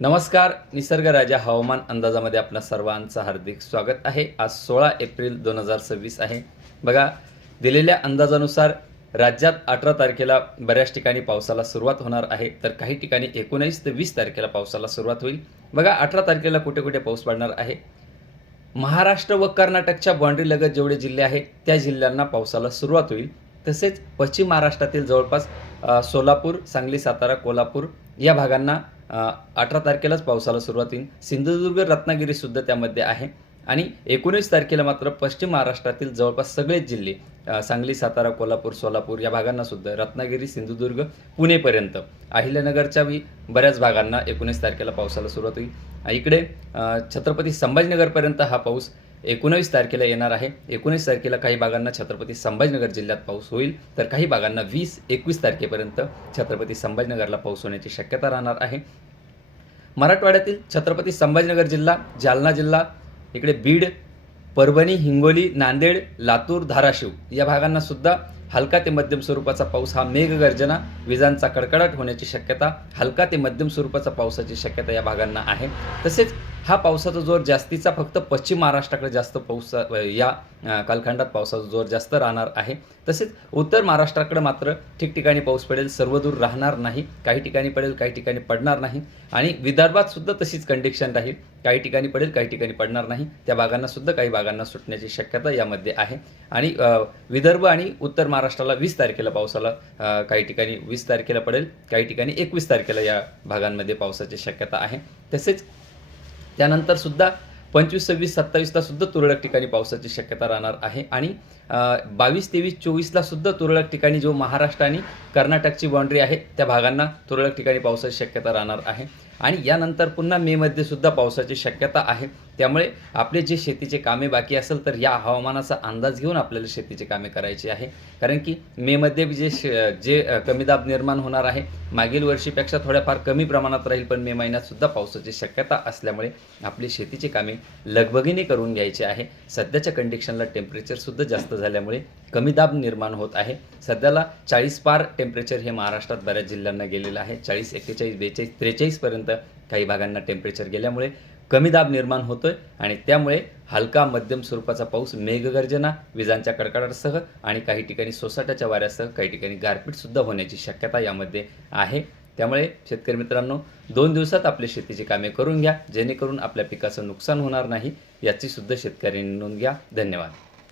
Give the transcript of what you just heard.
नमस्कार. निसर्ग राजा हवामान अंदाजामध्ये आपल्या सर्वांचं हार्दिक स्वागत आहे. आज 16 एप्रिल 2026 आहे. बघा, दिलेल्या अंदाजानुसार राज्यात 18 तारखेला बऱ्याच ठिकाणी पावसाला सुरुवात होणार आहे, तर काही ठिकाणी 19 ते 20 तारखेला पावसाला सुरुवात होईल. बघा, 18 तारखेला कुठे कुठे पाऊस पडणार आहे. महाराष्ट्र व कर्नाटकच्या बाँड्रीलगत जेवढे जिल्हे आहेत त्या जिल्ह्यांना पावसाला सुरुवात होईल. तसेच पश्चिम महाराष्ट्रातील जवळपास सोलापूर, सांगली, सातारा, कोल्हापूर या भागांना 18 तारखेलाच पावसाला सुरुवात होईल. सिंधुदुर्ग, रत्नागिरीसुद्धा त्यामध्ये आहे. आणि 19 तारखेला मात्र पश्चिम महाराष्ट्रातील जवळपास सगळेच जिल्हे सांगली, सातारा, कोल्हापूर, सोलापूर या भागांनासुद्धा, रत्नागिरी, सिंधुदुर्ग, पुणेपर्यंत, अहिल्यानगरच्या बऱ्याच भागांना 19 तारखेला पावसाला सुरुवात होईल. इकडे छत्रपती संभाजीनगरपर्यंत हा पाऊस 19 तारखेला येणार आहे. 19 तारखेला काही भागांना छत्रपती संभाजीनगर जिल्ह्यात पाऊस होईल, तर काही भागांना 20-21 तारखेपर्यंत छत्रपती संभाजीनगरला पाऊस होण्याची शक्यता राहणार आहे. मराठवाड्यातील छत्रपती संभाजीनगर जिल्हा, जालना जिल्हा, इकडे बीड, परभणी, हिंगोली, नांदेड, लातूर, धाराशिव या भागांना सुद्धा हलका ते मध्यम स्वरूपाचा पाऊस, हा मेघगर्जना, विजांचा कडकडाट होण्याची शक्यता, हलका ते मध्यम स्वरूपाचा पावसाची शक्यता या भागांना आहे. तसेच हा पावसाचा जोर जास्तीचा फक्त पश्चिम महाराष्ट्राकडे जास्त पाऊस या कालखंडात पावसाचा जोर जास्त राहणार आहे. तसेच उत्तर महाराष्ट्राकडे मात्र ठिकठिकाणी पाऊस पडेल, सर्वदूर राहणार नाही. काही ठिकाणी पडेल, काही ठिकाणी पडणार नाही. आणि विदर्भात सुद्धा तशीच कंडिशन राहील. काही ठिकाणी पडेल, काही ठिकाणी पडणार नाही. त्या भागांना सुद्धा काही भागांना सुटण्याची शक्यता यामध्ये आहे. आणि विदर्भ आणि उत्तर महाराष्ट्राला 20 तारखेला पावसाला काही ठिकाणी 20 तारखेला पडेल, काही ठिकाणी 21 तारखेला या भागांमध्ये पावसाची शक्यता आहे. तसेच त्यानंतर सुद्धा 25, 26, 27ला सुद्धा तुरळक ठिकाणी पावसाची शक्यता राहणार आहे. आणि 22, 23, 24ला सुद्धा तुरळक ठिकाणी जो महाराष्ट्र आणि कर्नाटकची बाँड्री आहे त्या भागांना तुरळक ठिकाणी पावसाची शक्यता राहणार आहे. आणि यानंतर पुन्हा मेमध्ये सुद्धा पावसाची शक्यता आहे. त्यामुळे आपले जे शेतीचे कामे बाकी असेल तर या हवामानाचा अंदाज घेऊन आपल्याला शेतीचे कामे करायची आहे. कारण की मेमध्ये जे कमी दाब निर्माण होणार आहे, मागील वर्षीपेक्षा थोड्याफार कमी प्रमाणात राहील, पण मे महिन्यात सुद्धा पावसाची शक्यता असल्यामुळे आपली शेतीची कामे लगबगीने करून घ्यायची आहे. सध्याच्या कंडिशनला टेम्परेचरसुद्धा जास्त झाल्यामुळे कमी दाब निर्माण होत आहे. सध्याला 40 पार टेम्परेचर हे महाराष्ट्रात बऱ्याच जिल्ह्यांना गेलेलं आहे. 40, 41, 42, 43 पर्यंत काही भागांना टेम्परेचर गेल्यामुळे कमी दाब निर्माण होतोय. आणि त्यामुळे हलका मध्यम स्वरूपाचा पाऊस, मेघगर्जना, विजांच्या कडकडाटासह आणि काही ठिकाणी सोसाट्याच्या वाऱ्यासह काही ठिकाणी गारपीटसुद्धा होण्याची शक्यता यामध्ये आहे. त्यामुळे शेतकरी मित्रांनो, 2 दिवसात आपली शेतीची कामे करून घ्या, जेणेकरून आपल्या पिकाचं नुकसान होणार नाही, याची सुद्धा शेतकऱ्यांनी नोंद घ्या. धन्यवाद.